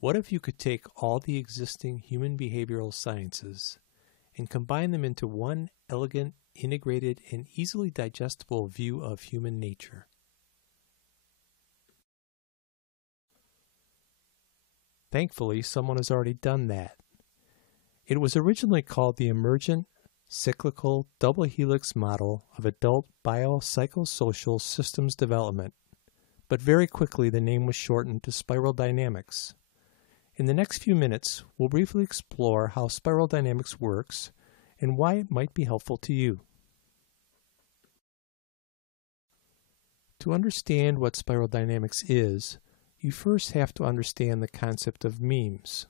What if you could take all the existing human behavioral sciences and combine them into one elegant, integrated, and easily digestible view of human nature? Thankfully, someone has already done that. It was originally called the Emergent Cyclical Double Helix Model of Adult Biopsychosocial Systems Development, but very quickly the name was shortened to Spiral Dynamics. In the next few minutes, we'll briefly explore how spiral dynamics works and why it might be helpful to you. To understand what spiral dynamics is, you first have to understand the concept of memes.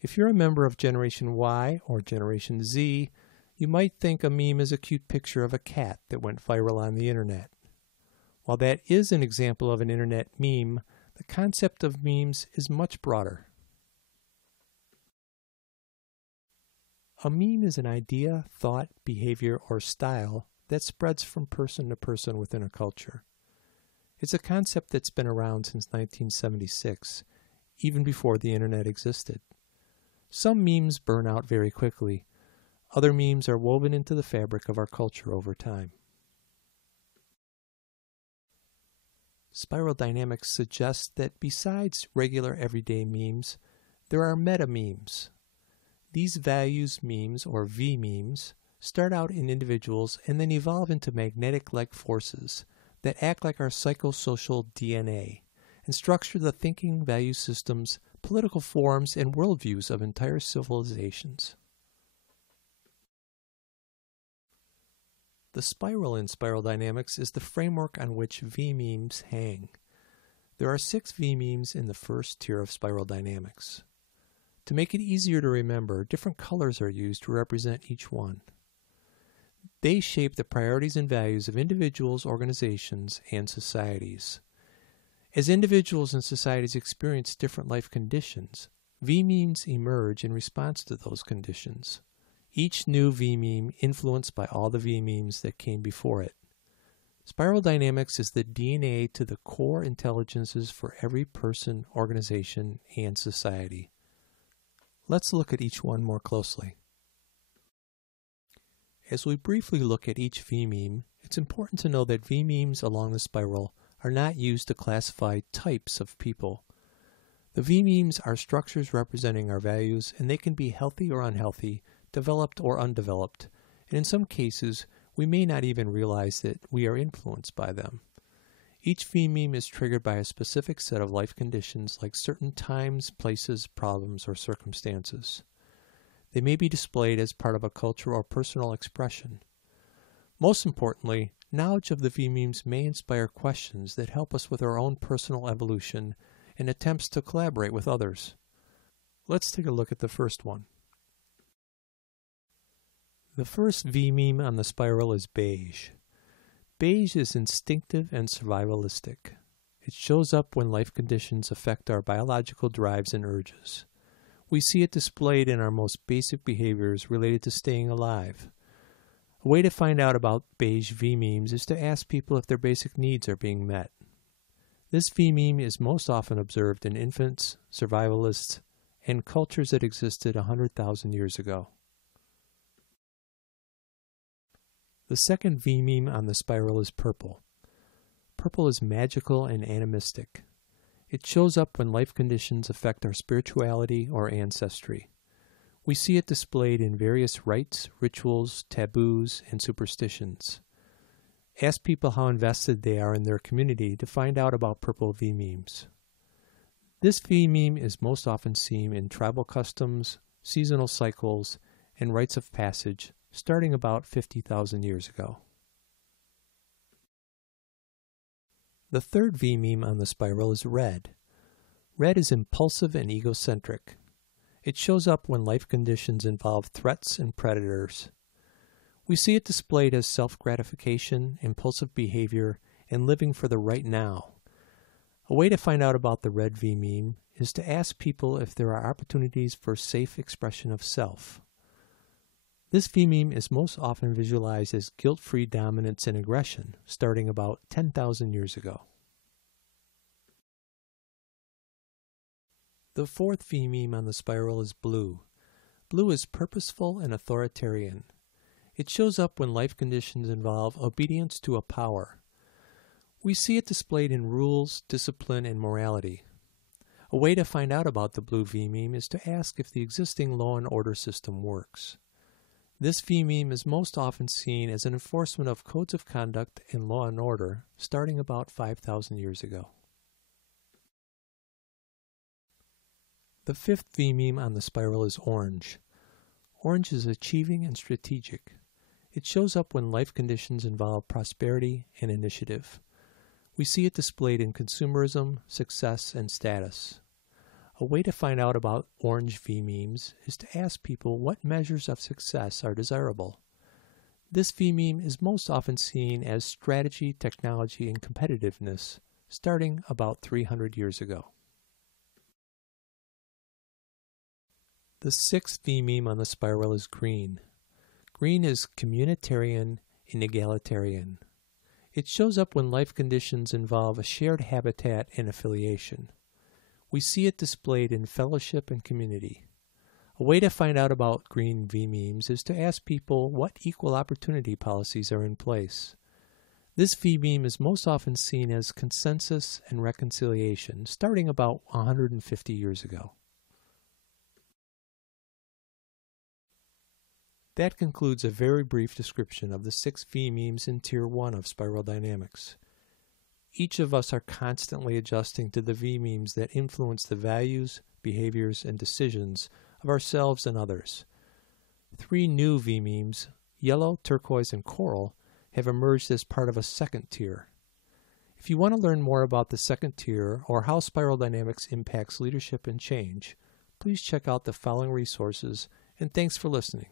If you're a member of Generation Y or Generation Z, you might think a meme is a cute picture of a cat that went viral on the internet. While that is an example of an internet meme, the concept of memes is much broader. A meme is an idea, thought, behavior, or style that spreads from person to person within a culture. It's a concept that's been around since 1976, even before the internet existed. Some memes burn out very quickly. Other memes are woven into the fabric of our culture over time. Spiral dynamics suggests that besides regular everyday memes, there are meta-memes. These values memes, or V-memes, start out in individuals and then evolve into magnetic-like forces that act like our psychosocial DNA and structure the thinking, value systems, political forms, and worldviews of entire civilizations. The spiral in spiral dynamics is the framework on which V-memes hang. There are 6 V-memes in the first tier of spiral dynamics. To make it easier to remember, different colors are used to represent each one. They shape the priorities and values of individuals, organizations, and societies. As individuals and societies experience different life conditions, V-memes emerge in response to those conditions. Each new V-meme influenced by all the V-memes that came before it. Spiral dynamics is the DNA to the core intelligences for every person, organization, and society. Let's look at each one more closely. As we briefly look at each V-meme, it's important to know that V-memes along the spiral are not used to classify types of people. The V-memes are structures representing our values, and they can be healthy or unhealthy, developed or undeveloped, and in some cases, we may not even realize that we are influenced by them. Each V-meme is triggered by a specific set of life conditions like certain times, places, problems, or circumstances. They may be displayed as part of a culture or personal expression. Most importantly, knowledge of the V-memes may inspire questions that help us with our own personal evolution and attempts to collaborate with others. Let's take a look at the first one. The first V-meme on the spiral is beige. Beige is instinctive and survivalistic. It shows up when life conditions affect our biological drives and urges. We see it displayed in our most basic behaviors related to staying alive. A way to find out about beige V-memes is to ask people if their basic needs are being met. This V-meme is most often observed in infants, survivalists, and cultures that existed 100,000 years ago. The second V-meme on the spiral is purple. Purple is magical and animistic. It shows up when life conditions affect our spirituality or ancestry. We see it displayed in various rites, rituals, taboos, and superstitions. Ask people how invested they are in their community to find out about purple V-memes. This V-meme is most often seen in tribal customs, seasonal cycles, and rites of passage, starting about 50,000 years ago. The third V-meme on the spiral is red. Red is impulsive and egocentric. It shows up when life conditions involve threats and predators. We see it displayed as self-gratification, impulsive behavior, and living for the right now. A way to find out about the red V-meme is to ask people if there are opportunities for safe expression of self. This V-meme is most often visualized as guilt-free dominance and aggression, starting about 10,000 years ago. The fourth V-meme on the spiral is blue. Blue is purposeful and authoritarian. It shows up when life conditions involve obedience to a power. We see it displayed in rules, discipline, and morality. A way to find out about the blue V-meme is to ask if the existing law and order system works. This V-meme is most often seen as an enforcement of codes of conduct and law and order, starting about 5,000 years ago. The fifth V-meme on the spiral is orange. Orange is achieving and strategic. It shows up when life conditions involve prosperity and initiative. We see it displayed in consumerism, success, and status. A way to find out about orange V-memes is to ask people what measures of success are desirable. This V-meme is most often seen as strategy, technology, and competitiveness, starting about 300 years ago. The sixth V-meme on the spiral is green. Green is communitarian and egalitarian. It shows up when life conditions involve a shared habitat and affiliation. We see it displayed in fellowship and community. A way to find out about green V-memes is to ask people what equal opportunity policies are in place. This V-meme is most often seen as consensus and reconciliation, starting about 150 years ago. That concludes a very brief description of the 6 V-memes in Tier 1 of Spiral Dynamics. Each of us are constantly adjusting to the V-memes that influence the values, behaviors, and decisions of ourselves and others. 3 new V-memes, yellow, turquoise, and coral, have emerged as part of a second tier. If you want to learn more about the second tier or how Spiral Dynamics impacts leadership and change, please check out the following resources, and thanks for listening.